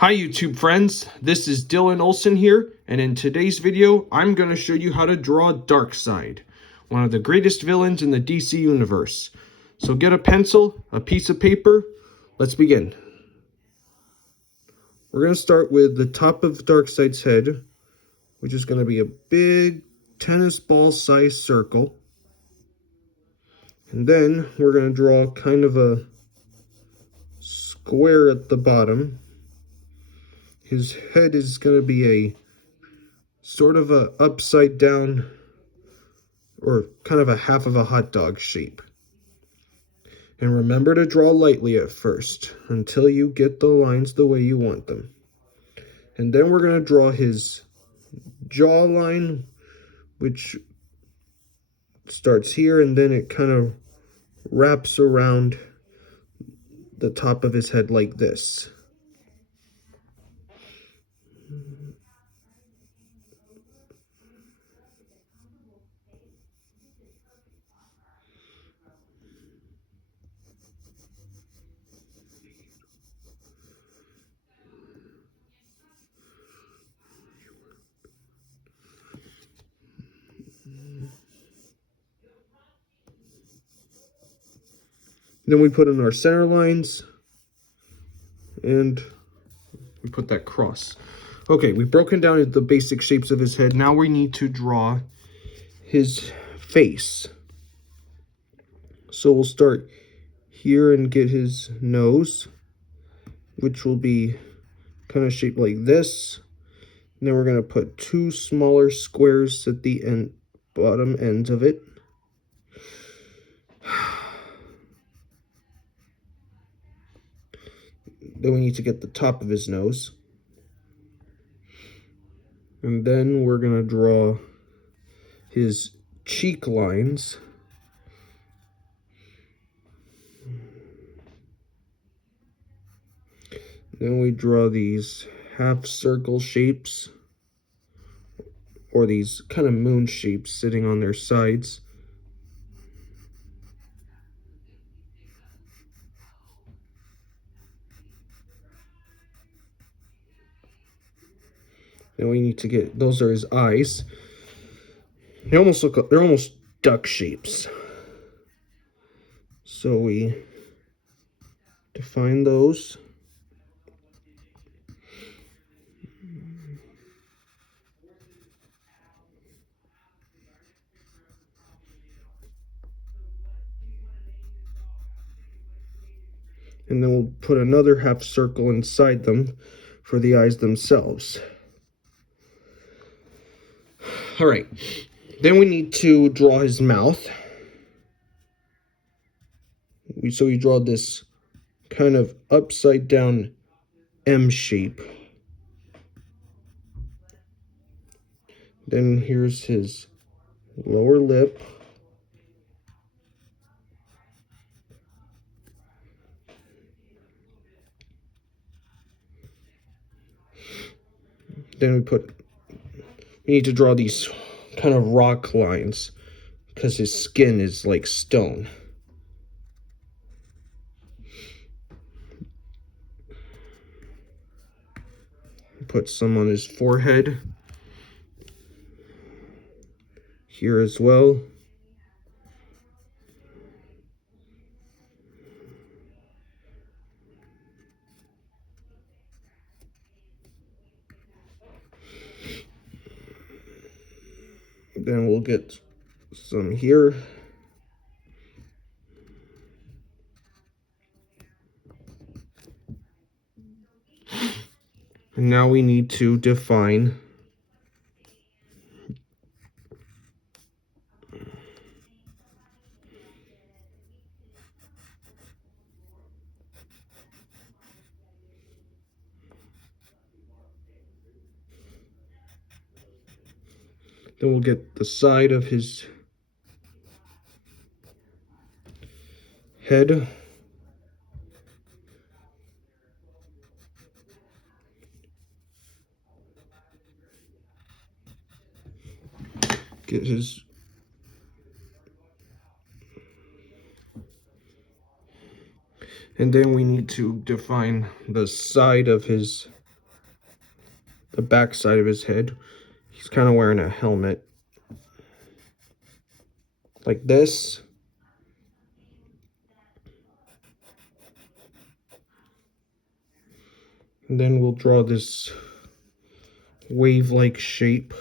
Hi YouTube friends, this is Dylan Olson here, and in today's video, I'm going to show you how to draw Darkseid, one of the greatest villains in the DC universe. So get a pencil, a piece of paper, let's begin. We're going to start with the top of Darkseid's head, which is going to be a big tennis ball sized circle. And then we're going to draw kind of a square at the bottom. His head is going to be a sort of a upside down or kind of a half of a hot dog shape. And remember to draw lightly at first until you get the lines the way you want them. And then we're going to draw his jawline, which starts here and then it kind of wraps around the top of his head like this. Then we put in our center lines and we put that cross. Okay, we've broken down the basic shapes of his head. Now we need to draw his face. So we'll start here and get his nose, which will be kind of shaped like this. And then we're going to put two smaller squares at the bottom ends of it. Then we need to get the top of his nose. And then we're going to draw his cheek lines. Then we draw these half circle shapes, or these kind of moon shapes sitting on their sides. Then we need to get, those are his eyes. They almost look, they're almost duck shapes. So we define those. And then we'll put another half circle inside them for the eyes themselves. All right, then we need to draw his mouth. So we draw this kind of upside down M shape. Then here's his lower lip. Then we need to draw these kind of rock lines because his skin is like stone. Put some on his forehead here as well. Then we'll get some here. And now we need to define then we'll get the side of his head. Get his and then we need to define the side of his the back side of his head. He's kind of wearing a helmet like this. And then we'll draw this wave-like shape.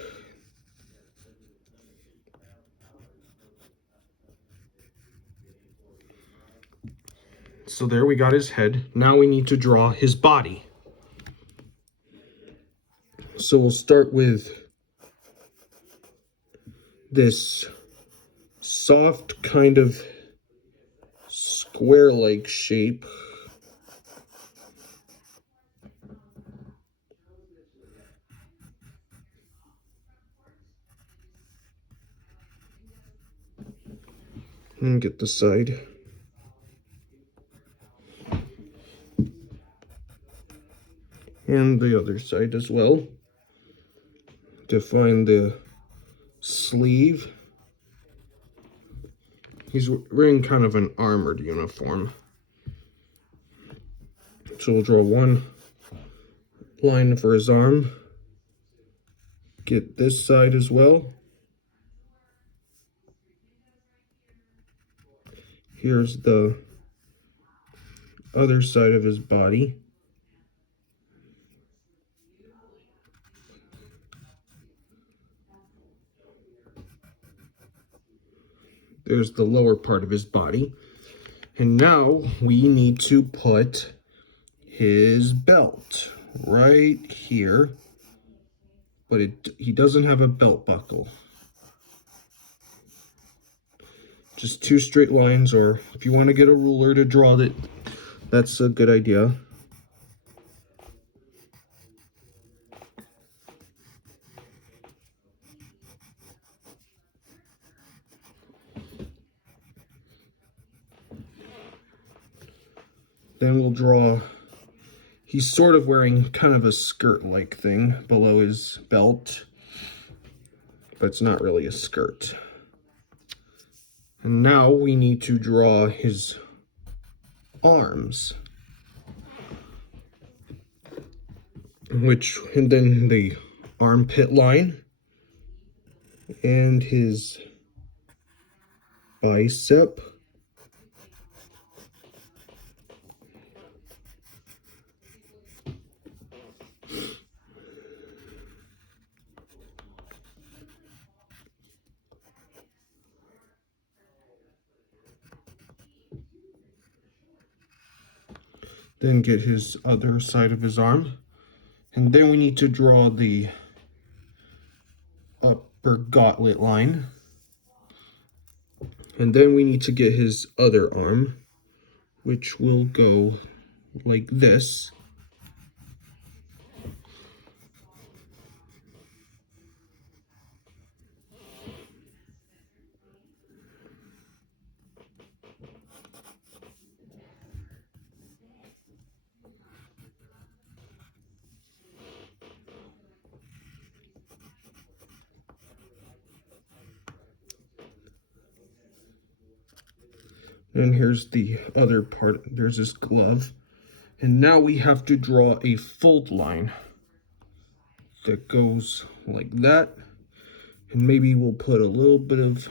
So there we got his head. Now we need to draw his body. So we'll start with this soft kind of square-like shape. And get the side. And the other side as well. Define the sleeve. He's wearing kind of an armored uniform. So we'll draw one line for his arm. Get this side as well. Here's the other side of his body. There's the lower part of his body. And now we need to put his belt right here. But he doesn't have a belt buckle. Just two straight lines, or if you want to get a ruler to draw it, that's a good idea. Then we'll draw, he's sort of wearing kind of a skirt-like thing below his belt, but it's not really a skirt. And now we need to draw his arms, and then the armpit line, and his bicep, then get his other side of his arm. And then we need to draw the upper gauntlet line. And then we need to get his other arm, which will go like this. And here's the other part. There's his glove. And now we have to draw a fold line that goes like that. And maybe we'll put a little bit of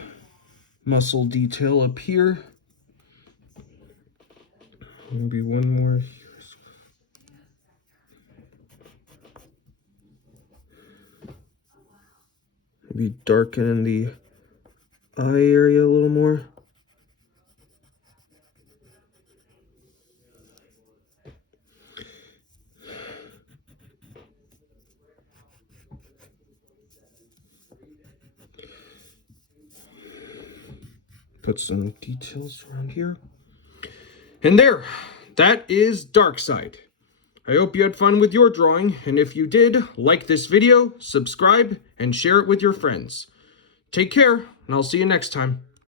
muscle detail up here. Maybe one more here. Maybe darken the eye area a little more. Put some details around here. And there, that is Darkseid. I hope you had fun with your drawing, and if you did, like this video, subscribe, and share it with your friends. Take care, and I'll see you next time.